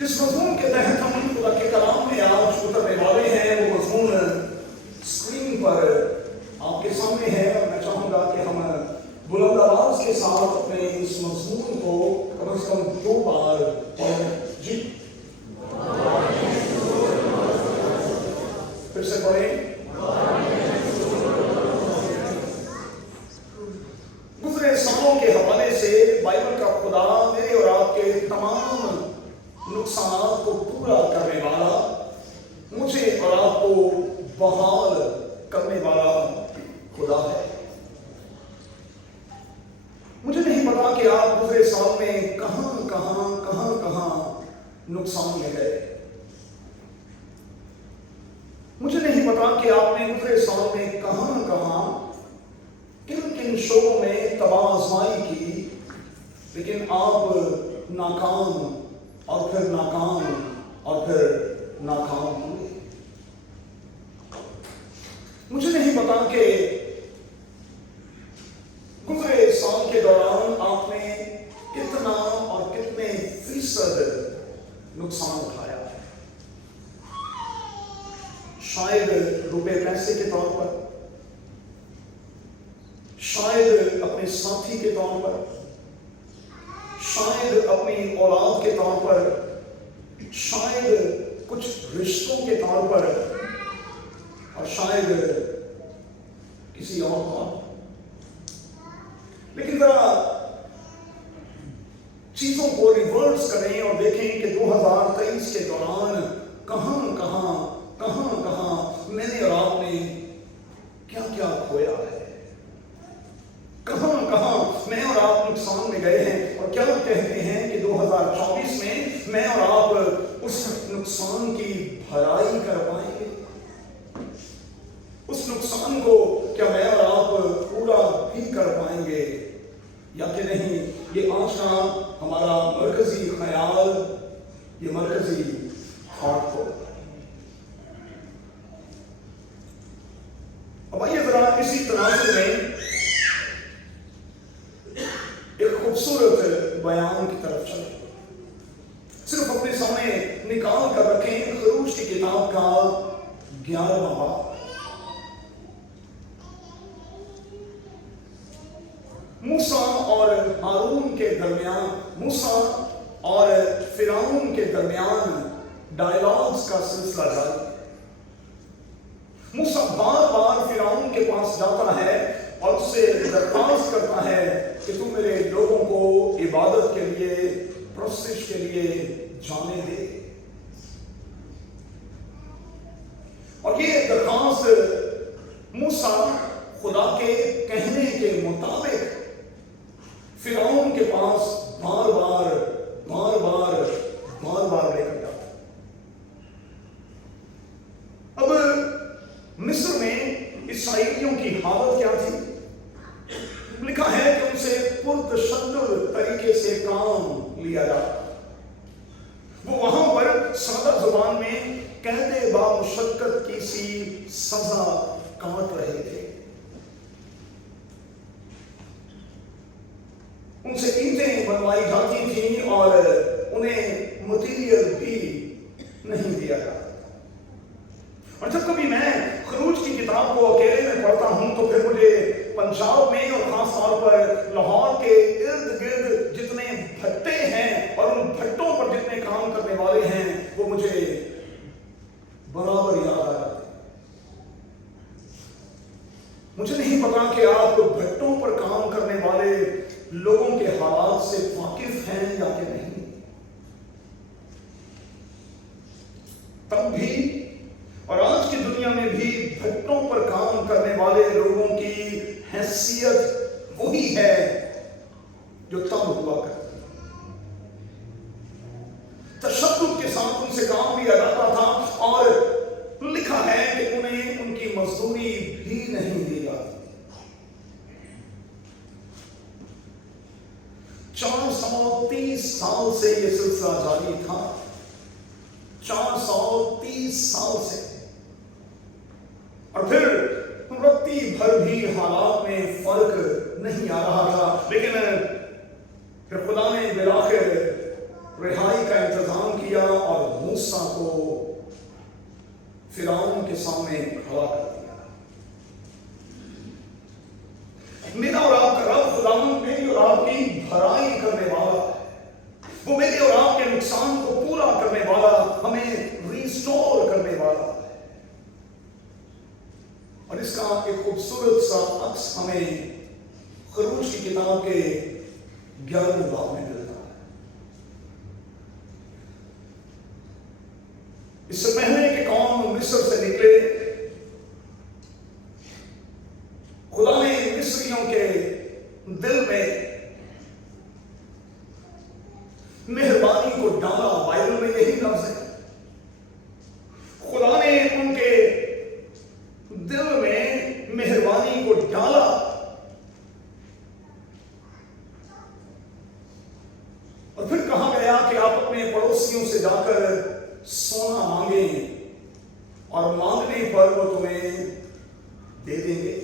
جس مضمون کے تحت ہم خدا کے کلام میں آج اترنے والے ہیں وہ مضمون اسکرین پر آپ کے سامنے ہے، اور میں چاہوں گا کہ ہم بلند آواز کے ساتھ اپنے اس مضمون کو کم از کم 2 بار پڑھیں۔ جی پھر سے پڑھیں۔ گزرے سالوں کے حوالے سے بائبل کا خدا میرے اور آپ کے تمام نقصانات کو پورا کرنے والا، مجھے اور آپ کو بحال کرنے والا خدا ہے۔ مجھے نہیں پتا کہ آپ گزرے سال میں کہاں نقصان میں گئے۔ مجھے نہیں پتا کہ آپ نے گزرے سال میں کہاں کن شعبوں میں تباہ آزمائی کی، لیکن آپ ناکام اور پھر ناکام ہوئے۔ مجھے نہیں پتا کہ گزرے سال کے دوران آپ نے کتنا اور کتنے فیصد نقصان اٹھایا ہے۔ شاید روپے پیسے کے طور پر، شاید اپنے ساتھی کے طور پر، شاید اپنی اولاد کے طور پر، شاید کچھ رشتوں کے طور پر، اور شاید کسی اور طور پر۔ لیکن ذرا چیزوں کو ریورس کریں اور دیکھیں کہ 2023 کے دوران کہاں میں نے اور آپ نے کیا کھویا ہے، کہاں میں اور آپ نقصان میں گئے ہیں، اور کیا کہتے ہیں کہ 2024 میں اور آپ اس نقصان کی بھرائی کر پائیں گے۔ اس نقصان کو کیا میں اور آپ پورا بھی کر پائیں گے یا کہ نہیں؟ یہ آج کا ہمارا مرکزی خیال، یہ مرکزی تھاٹ کو۔ اب آئیے ذرا اسی تناظر میں ایک خوبصورت بیان کی طرف چلیں۔ صرف اپنے سامنے نکال کر رکھیں خروج کی کتاب کا 11واں باب۔ موسیٰ اور ہارون کے درمیان، موسیٰ اور فرعون کے درمیان ڈائلاگز کا سلسلہ جاری۔ موسیٰ بار فرعون کے پاس جاتا ہے اور اس سے درخواست کرتا ہے کہ تم میرے لوگوں کو عبادت کے لیے، پرستش کے لیے جانے دے۔ اور یہ درخواست موسیٰ خدا کے کہنے کے مطابق فرعون کے پاس بار بار لے کر جاتا۔ اب مصر میں اسرائیلیوں کی حالت کیا تھی؟ لکھا ہے کہ ان سے پرتشدد طریقے سے کام لیا جاتا۔ وہ وہاں پر سادہ زبان میں قید بامشقت کی سی سزا کاٹ رہے تھے۔ ان سے اینٹیں بنوائی جاتی تھیں اور انہیں مٹیریل بھی نہیں دیا جاتا۔ اور جب کبھی میں خروج کی کتاب کو اکیلے میں پڑھتا ہوں تو پھر مجھے پنجاب میں اور خاص طور پر لاہور کے ارد گرد جتنے بھٹے ہیں اور ان بھٹوں پر جتنے کام کرنے والے ہیں وہ مجھے برابر یاد آ جاتے۔ مجھے نہیں پتا کہ آپ بھٹوں پر کام کرنے والے لوگوں کے حالات سے واقف ہیں یا کہ نہیں۔ تب بھی اور آج کی دنیا میں بھی بھٹوں پر کام کرنے والے لوگوں کی حیثیت وہی ہے جو تب ہوا کرتی۔ تشدد کے ساتھ ان سے کام لیا جاتا تھا اور لکھا ہے کہ انہیں ان کی مزدوری بھی نہیں دی جاتی۔ 430 سال سے یہ سلسلہ جاری تھا۔ 430 سال سے، اور پھر رتی بھر بھی حالات میں فرق نہیں آ رہا تھا، لیکن پھر خدا نے بالآخر رہائی کا انتظام کیا۔ کیا اور موسیٰ کو فرعون کے سامنے کھڑا کر دیا۔ میرا اور آپ کا رب خداوند میری اور آپ کی بھلائی کرنے والا ہے، وہ میرے اور آپ کے نقصان کو پورا کرنے والا، ہمیں ریسٹور کرنے والا ہے۔ اور اس کا ایک خوبصورت سا عکس ہمیں خروج کی کتاب کے 11ویں باب میں ملتا ہے۔ اس سے پہلے کہ قوم مصر سے نکلے، خدا نے مصریوں کے دل میں مہربانی کو ڈالا۔ بائبل میں یہی لفظ ہے، خدا نے ان کے دل میں مہربانی کو ڈالا اور پھر کہا گیا کہ آپ اپنے پڑوسیوں سے جا کر سونا مانگیں اور مانگنے پر وہ تمہیں دے دیں گے۔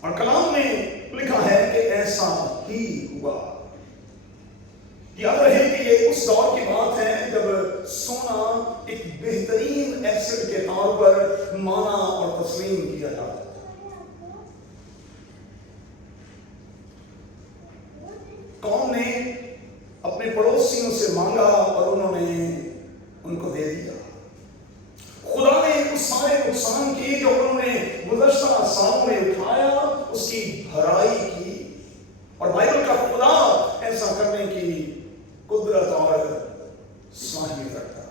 اور کلام میں لکھا ہے کہ ایسا ہی ہوا۔ یاد رہے کہ یہ اس دور کی بات ہے جب سونا ایک بہترین ایسڈ کے طور پر مانا اور تسلیم کیا جاتا تھا۔ قوم نے اپنے پڑوسیوں سے مانگا اور انہوں نے ان کو دے دیا۔ خدا نے اس سارے نقصان کی جو انہوں نے گزشتہ سالوں میں اٹھایا، اس کی بھرائی کی، اور بائبل کا خدا ایسا کرنے کی قدرت اور صلاحیت رکھتا ہے۔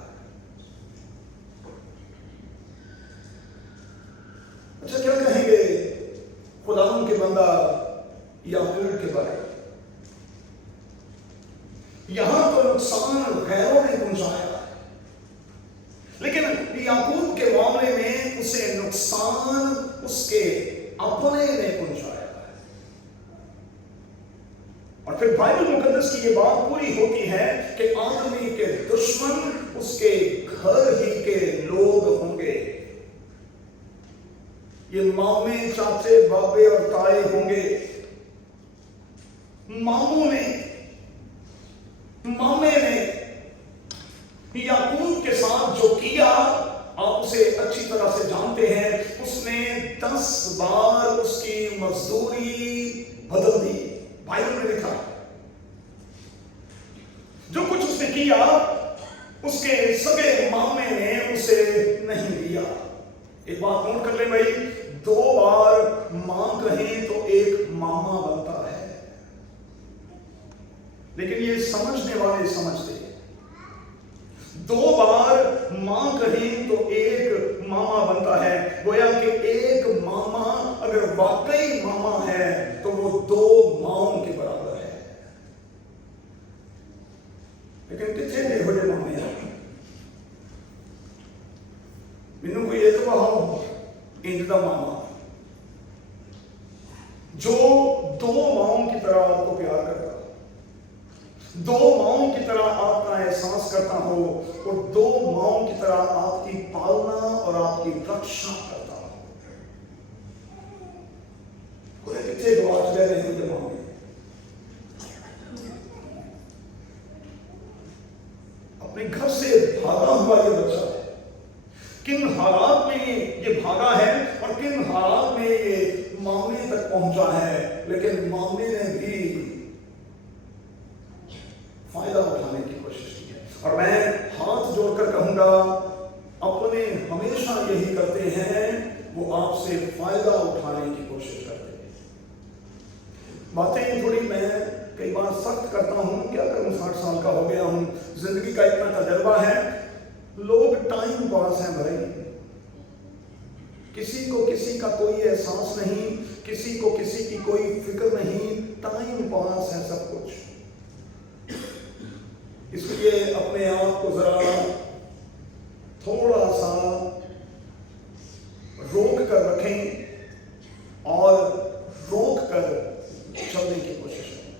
اچھا، کیا کہیں گے خداوند کے بندہ یعقوب کے بارے؟ یہاں تو نقصان غیروں نے پہنچایا ہے، لیکن یعقوب کے معاملے میں اسے نقصان اس کے اپنے نے پہنچایا ہے۔ اور پھر بائبل مقدس کی یہ بات پوری ہوتی ہے کہ آدمی کے دشمن اس کے گھر ہی کے لوگ ہوں گے۔ یہ مامے، چاچے، بابے اور تائے ہوں گے۔ ماموں نے، مامے نے یعقوب کے ساتھ جو کیا، آپ اسے اچھی طرح سے جانتے ہیں۔ اس نے 10 بار اس کی مزدوری بدل دی۔ بائبل میں لکھا جو کچھ اس نے کیا اس کے سگے مامے نے اسے نہیں دیا۔ ایک بات نوٹ کر لیں بھائی، 2 بار مانگ رہے تو ایک ماما بنتا ہے، لیکن یہ سمجھنے والے سمجھتے ہیں 2 بار مانگ رہے تو ایک ماما بنتا ہے۔ گویا کہ ایک ماما اگر واقعی ماما ہے تو وہ 2 ماؤں کے برابر ہے۔ لیکن کتنے نہیں بڑے مامے ہیں؟ مینوں کو یہ تو کہا انجدہ ماما جو 2 ماؤں کی طرح آپ کو پیار کرتا، 2 ماؤں کی طرح آپ کا احساس کرتا ہو، اور 2 ماؤں کی طرح آپ کی پالنا اور آپ کی رکشا کرتا ہو۔ کوئی کتنے گواچ گئے رہے ہیں ماؤں میں؟ اپنے گھر سے بھاگا ہوا یہ بچہ ہے، کن حالات میں یہ بھاگا ہے اور کن حالات میں یہ مامے تک پہنچا ہے، لیکن مامے نے بھی فائدہ اٹھانے کی کوشش کی ہے۔ اور میں ہاتھ جوڑ کر کہوں گا، اپنے ہمیشہ یہی کرتے ہیں، وہ آپ سے فائدہ اٹھانے کی کوشش کرتے ہیں۔ باتیں تھوڑی میں کئی بار سخت کرتا ہوں، کیا کروں، 60 سال کا ہو گیا ہوں، زندگی کا اتنا تجربہ ہے۔ لوگ ٹائم پاس ہیں بھائی، کسی کو کسی کا کوئی احساس نہیں، کسی کو کسی کی کوئی فکر نہیں، ٹائم پاس ہے سب کچھ۔ اس لیے اپنے آپ کو ذرا تھوڑا سا روک کر رکھیں اور روک کر چلنے کی کوشش کریں۔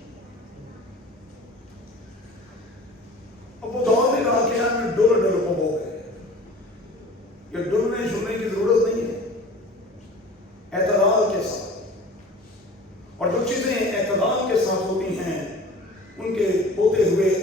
اب وہ دور نے کہا کہ یار میں ڈول کو ہو گئے، یہ ڈولنے جھولنے کی ضرورت نہیں ہے، اعتدال کے ساتھ، اور جو چیزیں اعتدال کے ساتھ ہوتی ہیں ان کے ہوتے ہوئے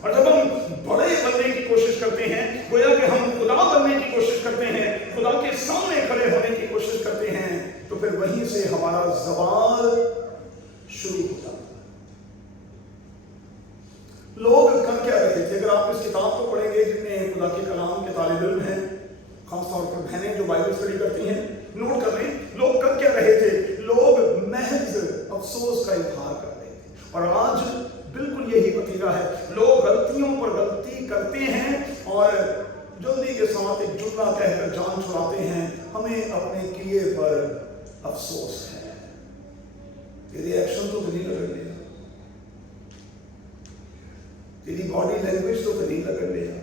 اور جب ہم بڑے بننے کی کوشش کرتے ہیں، گویا کہ ہم خدا بننے کی کوشش کرتے ہیں، خدا کے سامنے کھڑے ہونے کی کوشش کرتے ہیں، تو پھر وہیں سے ہمارا زوال شروع ہوتا ہے۔ لوگ کر کیا رہے تھے؟ اگر آپ اس کتاب کو پڑھیں گے، جتنے خدا کے کلام کے طالب علم ہیں، خاص طور پر بہنیں جو بائبل اسٹڈی کرتی ہیں، نوٹ کر لیں لوگ کر کیا رہے تھے۔ لوگ محض افسوس کا اظہار کر رہے تھے، اور آج بالکل یہی وتیرہ ہے۔ لوگ غلطیوں پر غلطی کرتے ہیں اور جلدی کے ساتھ ایک جملہ کہہ کر جان چھڑاتے ہیں، ہمیں اپنے کیے پر افسوس ہے۔ تیرے ایکشن تو نہیں لگن لیا، تیری باڈی لینگویج تو نہیں لگن لیا،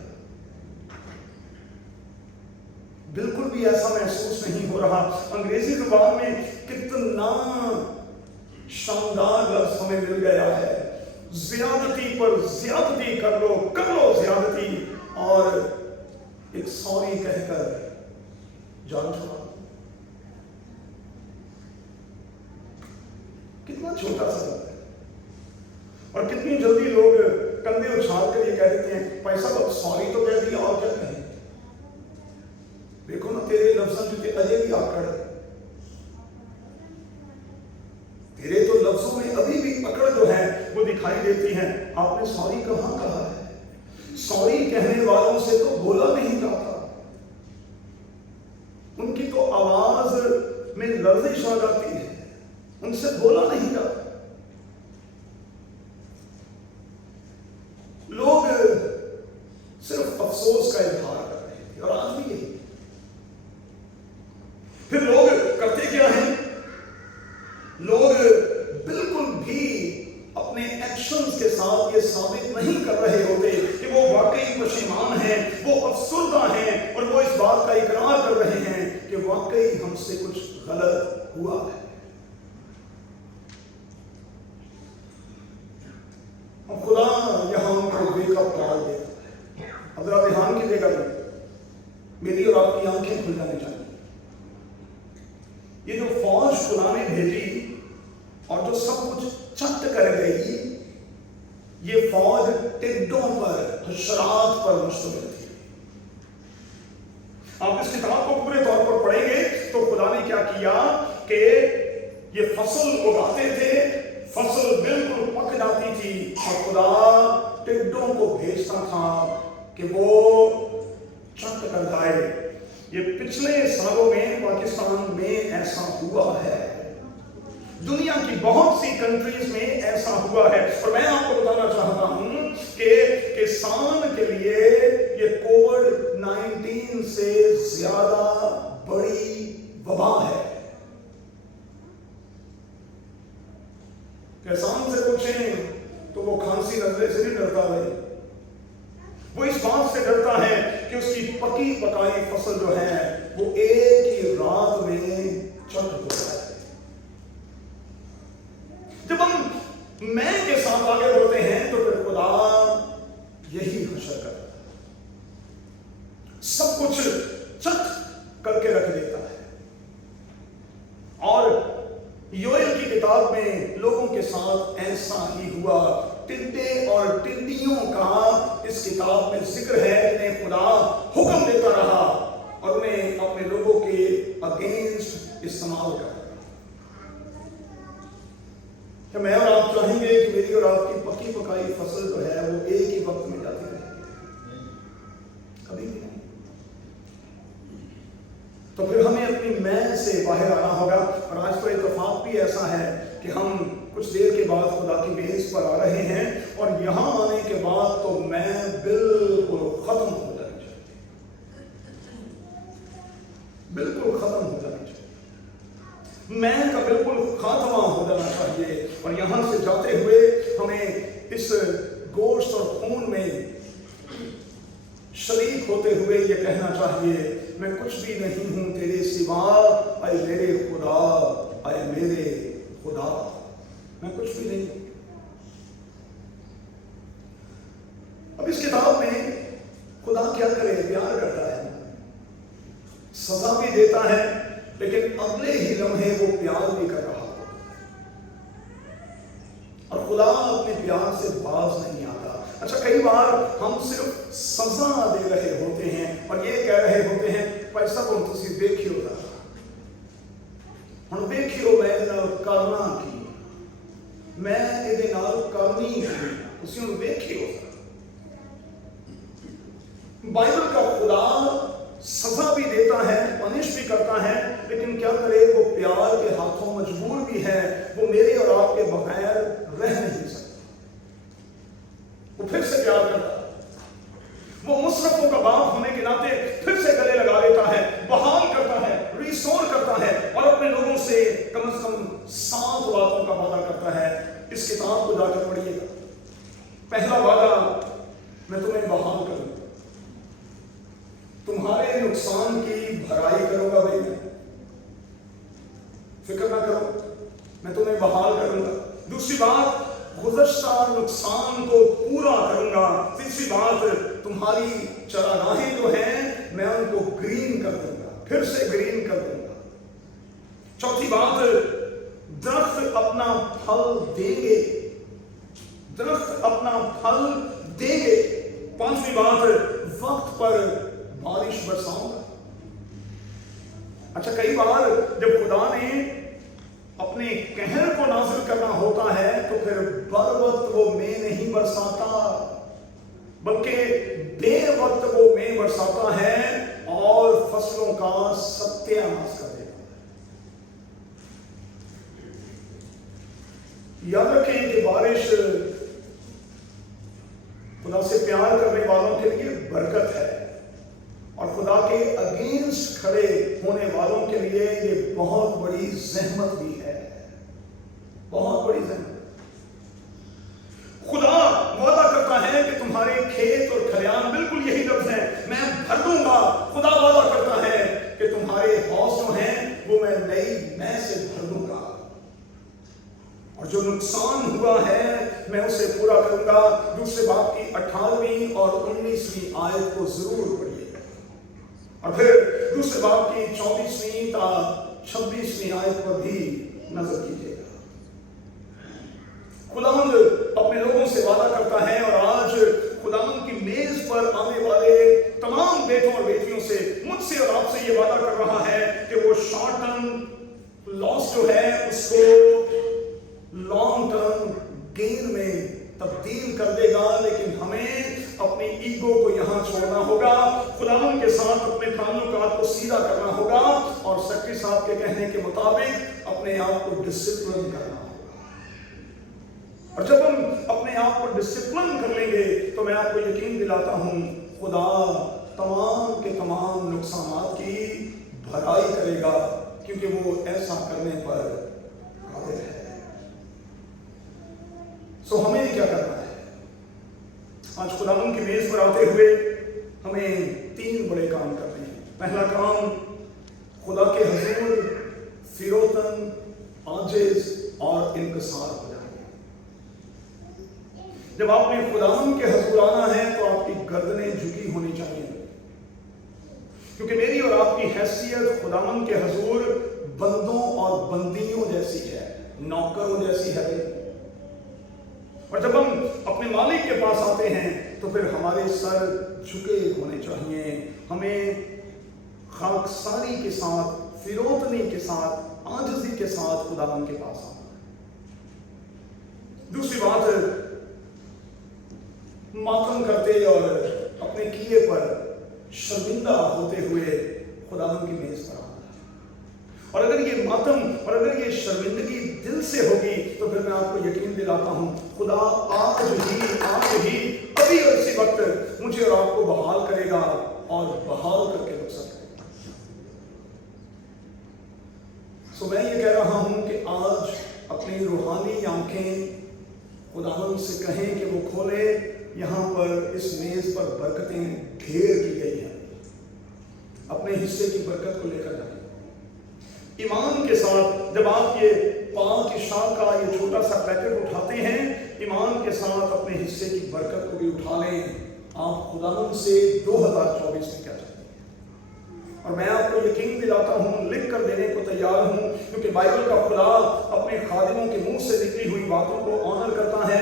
بالکل بھی ایسا محسوس نہیں ہو رہا۔ انگریزی زبان میں کتنا شاندار لفظ ہمیں مل گیا ہے، زیادتی پر زیادتی کر لو زیادتی، اور ایک سوری کہہ کر جان چھوڑا۔ کتنا چھوٹا سا لفظ ہے، اور کتنی جلدی لوگ کندھے اچھال کر یہ کہہ دیتے ہیں، بھائی صاحب سوری تو کہہ دیا اور کیا کہیں۔ دیکھو نا تیرے لفظوں کی اجے بھی آکڑ ہے، تیرے تو لفظوں میں ابھی بھی اکڑ جو ہے وہ دکھائی دیتی ہے۔ آپ نے سوری کہاں کہا ہے؟ سوری کہنے والوں سے تو بولا نہیں جاتا، ان کی تو آواز میں لرزش آ جاتی ہے، ان سے بولا نہیں جاتا۔ لوگ صرف افسوس کا اظہار کر رہے تھے، اور آج بھی یہی۔ پھر لوگ کرتے کیا ہیں؟ لوگ بالکل بھی اپنے ایکشنز کے ساتھ یہ ثابت نہیں کر رہے ہوتے کہ وہ واقعی پشیمان ہیں، وہ افسردہ ہیں، اور وہ اس بات کا اقرار کر رہے ہیں کہ واقعی ہم سے کچھ غلط ہوا ہے۔ اب خدا یہاں کو ویک اپ ڈال دیتا ہے۔ اب ذرا دھیان کیجیے گا، میری اور آپ کی آنکھیں کھل جانی چاہیے۔ یہ جو فوج خدا نے بھیجی اور جو سب کچھ چٹ کر گئی، یہ فوج ٹڈوں پر، حشرات پر مشتمل تھی۔ آپ اس کتاب کو پورے طور پر پڑھیں گے تو خدا نے کیا کیا کہ یہ فصل اگاتے تھے، فصل بالکل پک جاتی تھی، اور خدا ٹڈوں کو بھیجتا تھا کہ وہ چٹ کر جائے۔ یہ پچھلے سالوں میں پاکستان میں ایسا ہوا ہے، دنیا کی بہت سی کنٹریز میں ایسا ہوا ہے، اور میں آپ کو بتانا چاہتا ہوں کہ کسان کے لیے یہ کووڈ-19 سے زیادہ بڑی وبا ہے۔ کسان سے پوچھیں تو وہ کھانسی نزلے سے نہیں ڈرتا بھائی، وہ اس بات سے ڈرتا ہے کہ اس کی پکی پکائی فصل جو ہے وہ ایک ہی رات میں چٹ ہو جائے۔ جب ہم میں کے ساتھ آگے بڑھتے ہیں تو پھر خدا یہی حشر کرتا ہے، سب کچھ چٹ کر کے رکھ دیتا ہے۔ اور یوئیل کی کتاب میں لوگوں کے ساتھ ایسا ہی ہوا۔ ٹڈے اور ٹڈیوں کا اس کتاب میں ذکر ہے، انہیں خدا حکم دیتا رہا اور انہیں اپنے لوگوں کے اگینسٹ استعمال کرتا رہا۔ کہ میں اور آپ چاہیں گے کہ میری اور آپ کی پکی پکائی فصل جو ہے وہ ایک ہی وقت میں جاتی رہے؟ کبھی بھی نہیں۔ تو پھر ہمیں اپنی میں سے باہر آنا ہوگا، اور آج تو اتفاق بھی ایسا ہے کہ ہم کچھ دیر کے بعد خدا کی میز پر آ رہے ہیں، اور یہاں آنے کے بعد تو میں بالکل ختم ہو جانی چاہیے، بالکل ختم ہو جانی چاہیے، میں کا بالکل خاتمہ ہو جانا چاہیے، اور یہاں سے جاتے ہوئے ہمیں اس گوشت اور خون میں شریک ہوتے ہوئے یہ کہنا چاہیے، میں کچھ بھی نہیں ہوں تیرے سوا، اے میرے خدا، اے میرے خدا، میں کچھ بھی نہیں ہوں۔ اب اس کتاب میں خدا کیا کرے؟ پیار کرتا ہے، سزا بھی دیتا ہے، لیکن اگلے ہی لمحے وہ پیار بھی کر رہا ہوتا ہے، اور خدا اپنے پیار سے باز نہیں آتا۔ اچھا کئی بار ہم صرف سزا دے رہے ہوتے ہیں اور یہ کہہ رہے ہوتے ہیں پیسہ کو تسی دیکھیو دا ہن دیکھیو میں دے نال کرنا کی میں دے نال کرنی کی تسی ہن دیکھیو بائبل کا خدا سزا بھی دیتا ہے پنش بھی کرتا ہے لیکن کیا کرے وہ پیار کے ہاتھوں مجبور بھی ہے وہ میرے اور آپ کے بغیر رہ نہیں سکتا وہ پھر سے پیار کرتا ہے وہ مصرفوں کا باپ ہونے کے ناطے پھر سے گلے لگا دیتا ہے بحال کرتا ہے ریسٹور کرتا ہے اور اپنے لوگوں سے کم از کم 7 باتوں کا وعدہ کرتا ہے اس کتاب کو جا کر پڑھیے گا پہلا وعدہ میں تمہیں بحال کروں گا تمہارے نقصان کی بھرائی کروں گا بھائی میں فکر نہ کرو میں تمہیں بحال کروں گا دوسری بات گزشتہ نقصان کو پورا کروں گا تیسری بات تمہاری چراگاہیں جو ہیں میں ان کو گرین کر دوں گا پھر سے گرین کر دوں گا چوتھی بات درخت اپنا پھل دیں گے درخت اپنا پھل دیں گے پانچویں بات وقت پر بارش برساؤں گا اچھا کئی بار جب خدا نے اپنے قہر کو نازل کرنا ہوتا ہے تو پھر بر وقت وہ میں نہیں برساتا بلکہ بے وقت وہ میں برساتا ہے اور فصلوں کا ستیہ ناش کر دیتا ہے یاد رکھیں کہ بارش خدا سے پیار کرنے والوں کے لیے برکت ہے اور خدا کے اگینسٹ کھڑے ہونے والوں کے لیے یہ بہت بڑی زحمت بھی ہے بہت بڑی زحمت خدا وعدہ کرتا ہے کہ تمہارے کھیت اور کھلیان بالکل یہی لفظ ہیں میں بھر دوں گا خدا وعدہ کرتا ہے کہ تمہارے حوض جو ہیں وہ میں نئی میں سے بھر دوں گا اور جو نقصان ہوا ہے میں اسے پورا کروں گا دوسرے باب کی 18ویں اور 19ویں آیت کو ضرور پڑھیے اور پھر دوسرے باب کی 24ویں تا 26ویں آیت پر بھی نظر کیجیے گا خداوند اپنے لوگوں سے وعدہ کرتا ہے اور آج خداوند کی میز پر آنے والے تمام بیٹوں اور بیٹیوں سے مجھ سے اور آپ سے یہ وعدہ کر رہا ہے کہ وہ شارٹ ٹرم لاس جو ہے اس کو لانگ ٹرم گین میں تبدیل کر دے گا لیکن ہمیں اپنی ایگو کو یہاں چھوڑنا ہوگا خداوند کے ساتھ اپنے تعلقات کو سیدھا کرنا ہوگا اور سیکرٹری صاحب کے کہنے کے مطابق اپنے آپ کو ڈسپلن کرنا ہوگا اور جب ہم اپنے آپ کو ڈسپلن کر لیں گے تو میں آپ کو یقین دلاتا ہوں خدا تمام کے تمام نقصانات کی بھرائی کرے گا کیونکہ وہ ایسا کرنے پر قادر ہے سو ہمیں کیا کرنا ہے آج خداوند کی میز پر آتے ہوئے ہمیں 3 بڑے کام کرنے ہیں پہلا کام خدا کے حضور فروتن عاجز اور انکسار ہو جائیں جب آپ نے خداوند کے حضور آنا ہے تو آپ کی گردنیں جھکی ہونی چاہیے کیونکہ میری اور آپ کی حیثیت خداوند کے حضور بندوں اور بندیوں جیسی ہے نوکروں جیسی ہے اور جب ہم اپنے مالک کے پاس آتے ہیں تو پھر ہمارے سر جھکے ہونے چاہیے ہمیں خاکساری کے ساتھ فروتنی کے ساتھ عاجزی کے ساتھ خداوند کے پاس آنا دوسری بات ماتم کرتے اور اپنے کیے پر شرمندہ ہوتے ہوئے خداوند کی میز پر آنا اور اگر یہ ماتم اور اگر یہ شرمندگی دل سے ہوگی تو پھر میں آپ کو یقین دلاتا ہوں خدا آج ہی ابھی اور اسی وقت مجھے اور آپ کو بحال کرے گا اور بحال کر کے رخصت کرے گا سو میں یہ کہہ رہا ہوں کہ آج اپنی روحانی آنکھیں خداوند سے کہیں کہ وہ کھولے یہاں پر اس میز پر برکتیں ڈھیر کی گئی ہیں اپنے حصے کی برکت کو لے کر جائیں ایمان کے ساتھ جب آپ یہ پاؤں کی شاخ کا یہ چھوٹا سا پیکٹ اٹھاتے ہیں ایمان کے ساتھ اپنے حصے کی برکت کو بھی اٹھا لیں آپ خداوند سے 2024 میں کیا چاہتے ہیں اور میں آپ کو یقین دلاتا ہوں لکھ کر دینے کو تیار ہوں کیونکہ بائبل کا خدا اپنے خادموں کے منہ سے نکلی ہوئی باتوں کو آنر کرتا ہے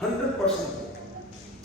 100%।